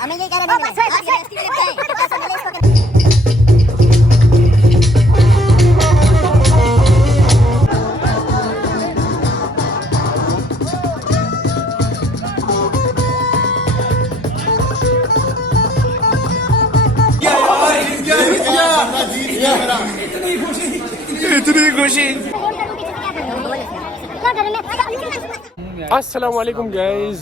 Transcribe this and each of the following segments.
हमें ये कह रहा इतनी खुशी। अस्सलाम वालेकुम गाइस,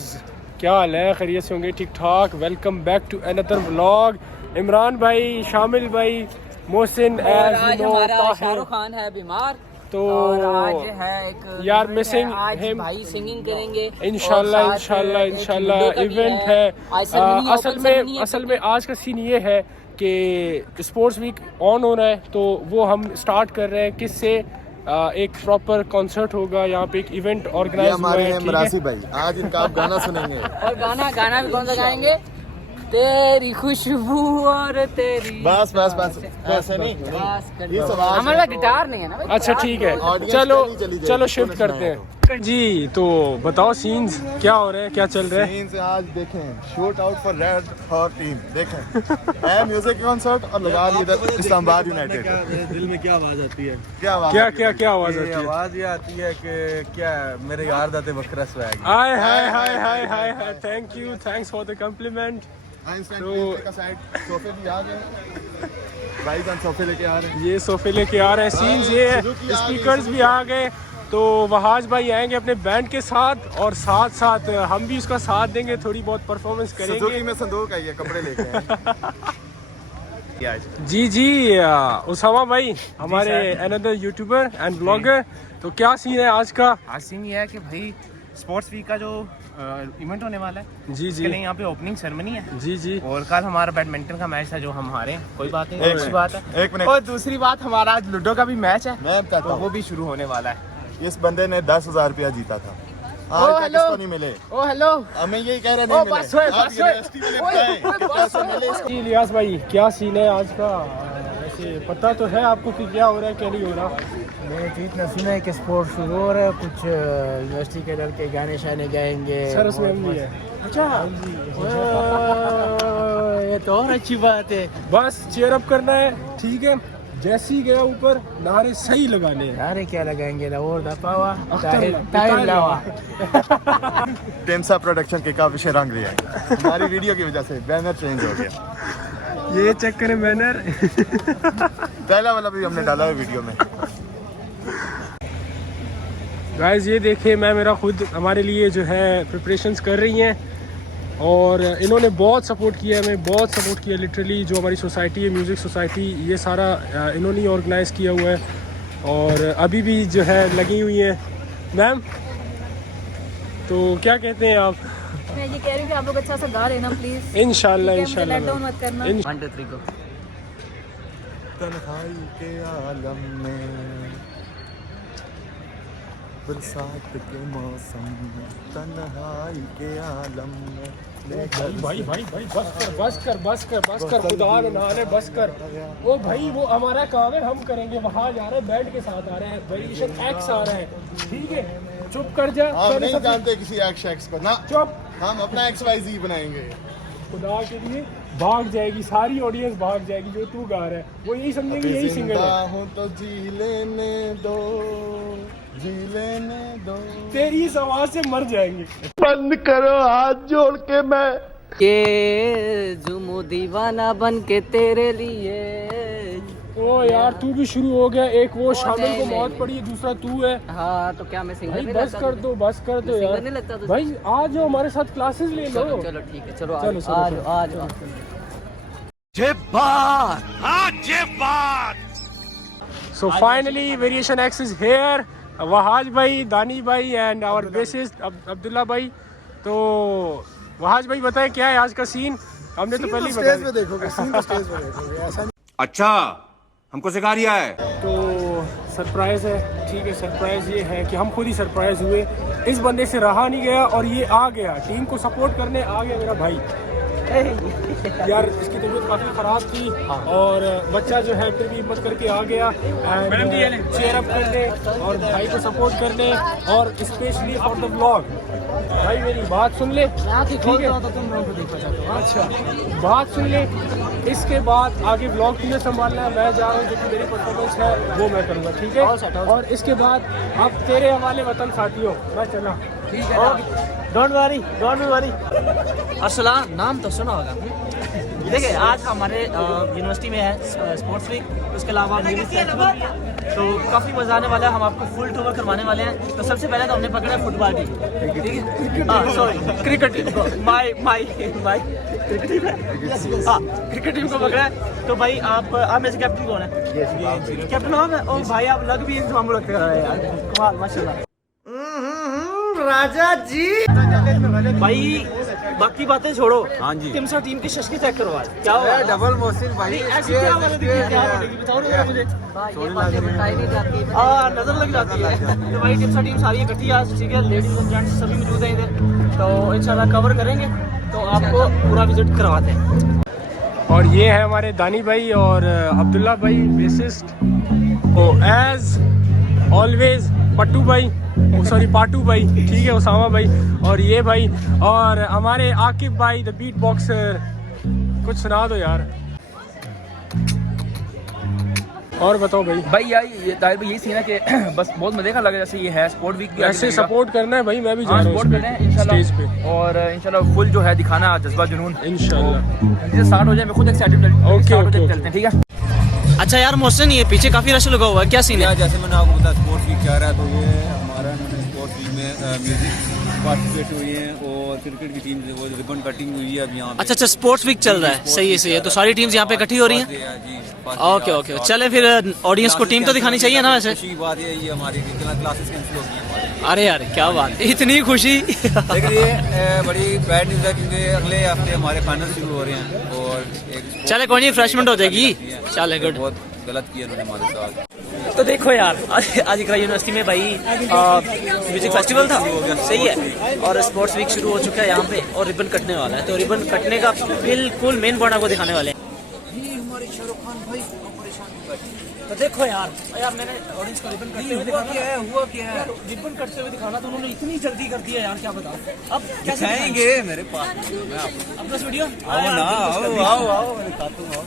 क्या हाल है? खैरियत से होंगे? ठीक ठाक। Welcome back to another vlog. Imran भाई, शामिल भाई, मोहसिन, आज हमारा शाहरुख खान है बीमार, तो और आज है एक यार मिसिंग हिम, भाई सिंगिंग करेंगे इंशाल्लाह इवेंट है। असल में आज का सीन ये है कि स्पोर्ट्स वीक ऑन हो रहा है, तो वो हम स्टार्ट कर रहे हैं किससे एक प्रॉपर कॉन्सर्ट होगा यहाँ पे, एक इवेंट ऑर्गेनाइज हुआ है। मरासी भाई आज इनका आप गाना सुनेंगे और गाना भी कौन सा गाएंगे? तेरी खुशबू और तेरी बस ऐसे नहीं हमारा गिटार नहीं है ना भाई। अच्छा ठीक है, चलो शिफ्ट करते हैं जी। तो बताओ सीन्स क्या हो रहे हैं, क्या चल रहा है? सीन्स आज देखें, shoot out for red hot team देखें है म्यूजिक कॉन्सर्ट और लगा ली इधर इस्लामाबाद यूनाइटेड। दिल में क्या आवाज आती है? क्या आवाज आती है? आवाज ये आती है कि क्या मेरे यार दाते बकरा swag. Hi thank you, thanks for the compliment. सोफे भी आ गए भाई, सोफे लेके आ रहे हैं। ये सोफे लेके आ रहे हैं, सीन्स ये है। स्पीकर्स भी आ गए, तो वहाज भाई आएंगे अपने बैंड के साथ, और साथ साथ हम भी उसका साथ देंगे, थोड़ी बहुत परफॉर्मेंस करेंगे। में संदूक आई है, कपड़े लेके जी उसामा भाई हमारे अनदर यूट्यूबर एंड ब्लॉगर। तो क्या सीन है आज का? आज सीन ये है कि भाई स्पोर्ट्स वीक का जो इवेंट होने वाला है, जी इसके लिए यहाँ पे ओपनिंग सेरेमनी है। जी और कल हमारा बैडमिंटन का मैच था जो हम हारे, कोई बात नहीं, अच्छी बात है। एक मिनट। और दूसरी बात, हमारा आज लूडो का भी मैच है, मैं बताता तो हूँ, वो भी शुरू होने वाला है। इस बंदे ने 10,000 रुपया जीता था, आज तक इसको नहीं मिले। ओ हेलो, हमें यही कह रहे नहीं मिले। जी इलियास भाई, क्या सीन है आज का? ऐसे पता तो है आपको कि क्या हो रहा है, क्या नहीं हो रहा? मैंने तो इतना सुना है कि स्पोर्ट शुरू हो रहा है, कुछ यूनिवर्सिटी के लड़के गाने शाने गाएंगे। सरस में भी है। अच्छा ये तो और अच्छी बात है। बस चेयर अप करना है, ठीक है। जैसे ही गया ऊपर, नारे सही लगाने हैं। नारे क्या लगाएंगे? और दफावा लावा। टेमसा प्रोडक्शन के काफी से रंग लिया है हमारी वीडियो की वजह से, बैनर चेंज हो गया। ये चक्कर है बैनर। पहला वाला भी हमने डाला है वीडियो में। गाइस ये देखिए, मेरा खुद हमारे लिए जो है प्रिपरेशंस कर रही हैं, और इन्होंने बहुत सपोर्ट किया, हमें बहुत सपोर्ट किया लिटरली। जो हमारी सोसाइटी है, म्यूज़िक सोसाइटी, ये सारा इन्होंने ही ऑर्गेनाइज़ किया हुआ है, और अभी भी जो है लगी हुई हैं। मैम तो क्या कहते हैं आप? मैं ये कह रही हूँ कि आप लोग अच्छा सा गा रहे ना प्लीज। इंशाल्लाह लेट डाउन मत करना। 1 2 3 गो। तन्हाई के आलम में, बरसात के मौसम में, तन्हाई के आलम में। भाई बस कर खुदा नहाने बस कर। वो भाई वो हमारा काम है, हम करेंगे। वहाँ जा रहे हैं, बैंड के साथ आ रहे हैं, वेरिएशन एक्स आ रहे हैं, ठीक है? चुप कर जा। हम नहीं जानते किसी एक्स को ना, चुप। हम अपना XYZ बनाएंगे। खुदा के लिए भाग जाएगी सारी ऑडियंस, भाग जाएगी जो तू गा रहा है। वो यही समझेंगे यही सिंगर है। हूँ तो जी लेने दो, जी लेने दो। तेरी इस आवाज से मर जाएंगे। बंद करो हाथ जोड़ के, मैं ये जुमू दीवाना बन के तेरे लिए। ओ यार तू भी शुरू हो गया। एक वो शामिल को मौत पड़ी, दूसरा तू है। हाँ तो क्या मैं सिंगर भाई नहीं बस लगता? बस कर दो यार। नहीं लगता तो भाई आ जाओ हमारे साथ, क्लासेस ले लो। चलो ठीक है, चलो चलो। आ जाओ। So finally variation X is here. Wahaj भाई, दानी भाई एंड आवर बेसिस्ट अब्दुल्ला भाई। तो वहाज भाई बताएं क्या है आज का सीन? हमने तो पहले ही बताया। स्टेज पे देखोगे, सीन तो स्टेज पे देखोगे, ऐसा नहीं। अच्छा हमको सिखा रिया है। तो सरप्राइज़ है, ठीक है। सरप्राइज़ ये है कि हम खुद ही सरप्राइज़ हुए। इस बंदे से रहा नहीं गया और ये आ गया, टीम को सपोर्ट करने आ गया मेरा भाई। यार इसकी तबीयत काफ़ी ख़राब थी और बच्चा जो है फिर भी हिम्मत करके आ गया चेयर अप करने और भाई को सपोर्ट करने और स्पेशली फॉर द व्लॉग। भाई मेरी बात सुन ले, ठीक है? तो तुम लोगों को देखना चाहते हो। अच्छा बात सुन ले, इसके बाद आगे ब्लॉग तुमने संभालना है, मैं जा रहा हूँ, जो कि मेरी परफॉर्मेंस है वो मैं करूँगा, ठीक है? और इसके बाद अब तेरे हवाले वतन साथियों, मैं चला, ठीक है? Don't worry. अर्सलान नाम तो सुना होगा। देखिए आज हमारे यूनिवर्सिटी में है स्पोर्ट्स वीक, उसके अलावा म्यूजिक फेस्टिवल भी है, तो काफ़ी मज़ा आने वाला है। हम आपको फुल टूर करवाने वाले हैं। तो सबसे पहले तो हमने पकड़ा है फुटबॉल टीम, ठीक है? हाँ सॉरी क्रिकेट टीम को, माई क्रिकेट टीम है, हाँ क्रिकेट टीम को पकड़ा है। तो भाई आप में से कैप्टन कौन है? कैप्टन हम है। ओ भाई आप लग भी इंतजाम रखते हैं यार, कमाल माशाल्लाह। राजा जी भाई बाकी बातें छोड़ो। हाँ जी टिमसा टीम की शक्ल चेक करो आज क्या हुआ। डबल मोहसिन भाई ऐसी क्या बात है, क्या बनेगी बताओ ना मुझे। नजर लग जाती है। तो भाई टिमसा टीम सारी इकट्ठी आज, ठीक है? लेडीज और जेंट्स सभी मौजूद हैं इधर, तो इंशाल्लाह कवर करेंगे, तो आपको पूरा विजिट करवाते हैं। और ये है हमारे दानी भाई और अब्दुल्ला भाई बेसिस्ट, ओ एज ऑलवेज पट्टू भाई, सॉरी पाटू भाई, ठीक है? उसामा भाई और ये भाई और हमारे आकिब भाई द बीट बॉक्सर। कुछ सुना दो यार। और बताओ भाई यार ये ताहिर भाई यही सीन है कि बस बहुत मजे का लगा, जैसे ये है स्पोर्ट वीक, ऐसे सपोर्ट करना है भाई, मैं भी जा रहा हूँ सपोर्ट करना है इंशाल्लाह स्टेज पे, और इंशाल्लाह फुल जो है दिखाना जज्बा जुनून इंशाल्लाह। जैसे स्टार्ट हो जाए, मैं खुद एक्साइटेड ओके। चलते हैं, ठीक है? अच्छा यार मोहसिन, ये पीछे काफी रश लगा हुआ है, क्या सीन है? जैसे मैंने आपको बताया स्पोर्ट्स वीक क्या रहा है, तो ये हमारा स्पोर्ट्स वीक में म्यूजिक पार्टिसिपेट हुई है और क्रिकेट की टीम वो रिबन कटिंग हुई है अब यहाँ पे। अच्छा स्पोर्ट्स वीक चल रहा है, सही है। तो सारी टीम्स यहाँ पे इकट्ठी हो रही हैं। ओके चले फिर ऑडियंस को टीम तो दिखानी चाहिए ना वैसे। खुशी की बात ये हमारी क्लासेस कैंसिल हो गई हमारी। अरे यार क्या बात, इतनी खुशी। लेकिन ये बड़ी बैड न्यूज़ है क्योंकि अगले हफ्ते हमारे फाइनल शुरू हो रहे हैं और चले कोई नहीं, रिफ्रेशमेंट हो जाएगी। चले गुड। बहुत गलत किया उन्होंने हमारे साथ। तो देखो यार आज इकरा यूनिवर्सिटी में भाई म्यूजिक फेस्टिवल था, सही है, और स्पोर्ट्स वीक शुरू हो चुका है यहाँ पे और रिबन कटने वाला है। तो रिबन कटने का बिल्कुल मेन पॉइंट आपको दिखाने वाले हैं। तो देखो यार मैंने ऑडियंस को रिबन कटते हुए दिखाना। हुआ क्या है रिबन कटते हुए दिखाना, तो उन्होंने इतनी जल्दी कर दिया यार, क्या बताओ। अब कैसे दिखाएंगे मेरे पास अपना वीडियो आओ दिखाता हूँ।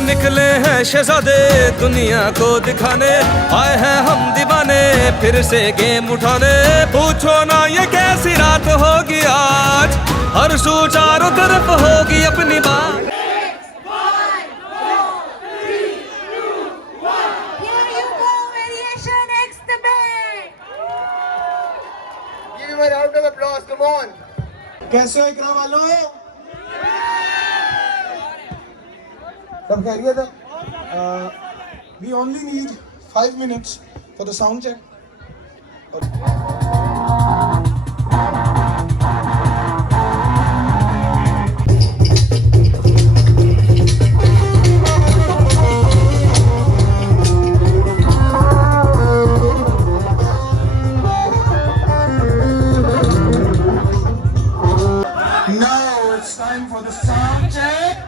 निकले हैं शहजादे दुनिया को दिखाने, आए हैं हम दीवाने फिर से गेम उठाने। पूछो ना ये कैसी रात होगी आज, हर सू चारों तरफ होगी अपनी बात। कैसे हो इकरा वालों? सब खैरियत है? We only need 5 minutes for the sound check. Now it's time for the sound check.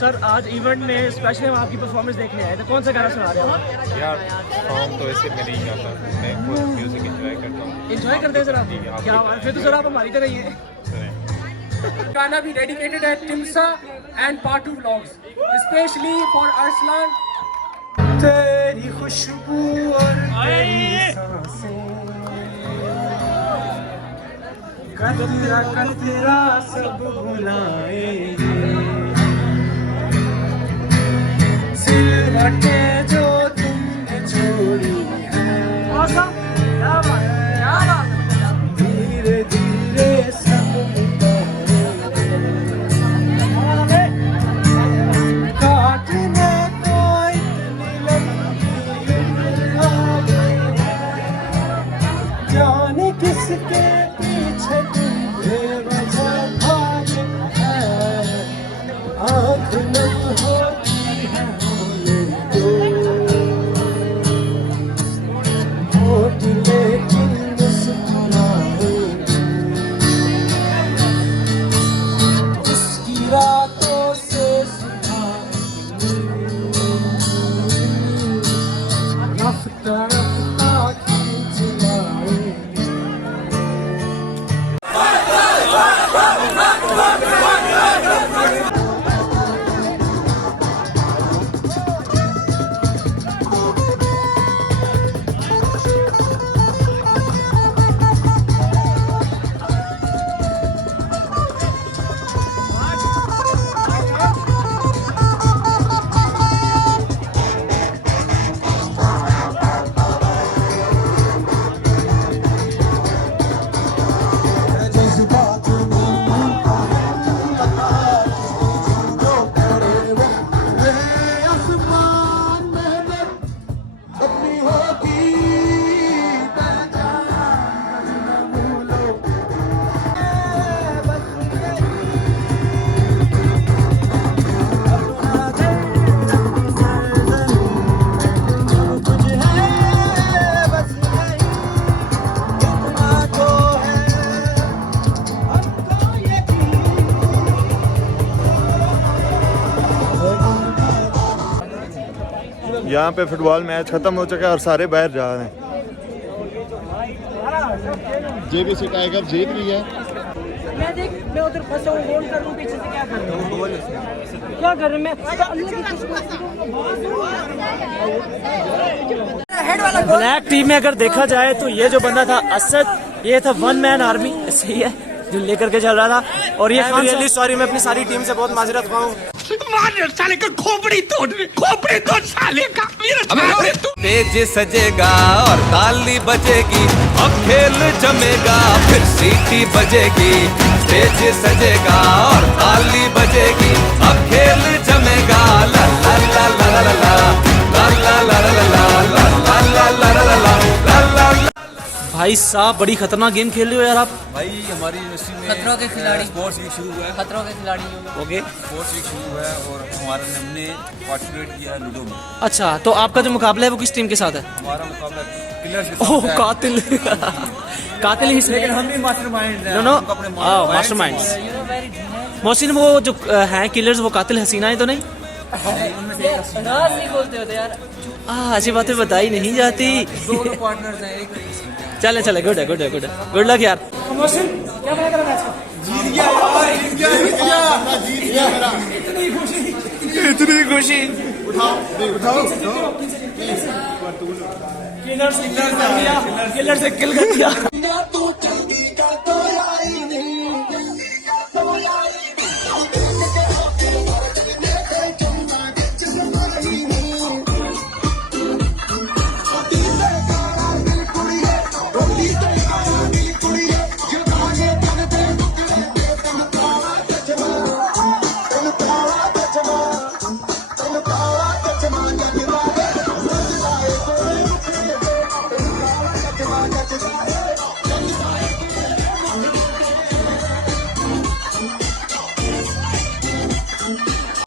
Sir आज इवेंट में स्पेशली हम आपकी परफॉर्मेंस देखने आए थे, कौन सा गाना सुना रहे हैं यार सॉन्ग तो ऐसे मैं नहीं गाता, मैं खुद म्यूजिक एंजॉय करता हूँ। एंजॉय करते हैं सर आप? क्या बात, फिर तो सर आप हमारी तरह ही है। गाना भी डेडिकेटेड है Timsa and Partu vlogs, specially for Arsalan. तेरी खुशबू और तेरी सांसें, कतरा कतरा सब भुलाएंगे, सिलवटें जो तुमने छोड़ी हैं, धीरे धीरे सब मिटाएंगे, काटने को इतनी लंबी उम्र आ गई है, जाने किसके पीछे तुम बेवजह भागे हैं, आँख नम होती है होठ लेकिन मुस्कुराए, उसकी रातों से सुनाए, रफ्ता रफ्ता खींच लाए। यहाँ पे फुटबॉल मैच खत्म हो चुका है और सारे बाहर जा रहे हैं। JBC टाइगर जीत रही है। मैं उधर फंसा हूँ, गोल कर लूँ पीछे से, क्या कर रहा हूँ, क्या कर रहे मैं। ब्लैक टीम में अगर देखा जाए तो ये जो बंदा था असद, ये था वन मैन आर्मी, सही है, जो लेकर के चल रहा था। और ये रियली सॉरी, मैं अपनी सारी टीम से बहुत माजरत खाऊं। साले का खोपड़ी तोड़ साले का। पेज सजेगा और ताली बजेगी, अब खेल जमेगा, फिर सीटी बजेगी। स्टेज सजेगा और ताली बजेगी, अब खेल जमेगा। ला ला ला ला ला ला ला ला ला ला भाई साहब बड़ी खतरनाक गेम खेल रहे हो यार आप। भाई हमारी यूनिवर्सिटी में खतरों के खिलाड़ी स्पोर्ट्स वीक शुरू हुआ है। खतरों के खिलाड़ी ओके, स्पोर्ट्स वीक शुरू हुआ है और हमने पार्टिसिपेट किया है लूडो में। अच्छा, तो आपका जो मुकाबला है वो किस टीम के साथ है? हमारा मुकाबला किलर्स के साथ ओह है। कातिल कातिल ही, लेकिन हम भी मास्टरमाइंड हैं। नो नो, हमको अपने मास्टरमाइंड्स। मोहसिन वो जो हैं किलर्स, वो कातिल हसीनाएं तो नहीं? नहीं बोलते होते यार। ऐसी बातें बताई नहीं जाती। दोनों पार्टनर्स हैं, एक चले चले, गुड है गुड है गुड है, गुड लक यार। इतनी खुशी। किलर से किल कर दिया।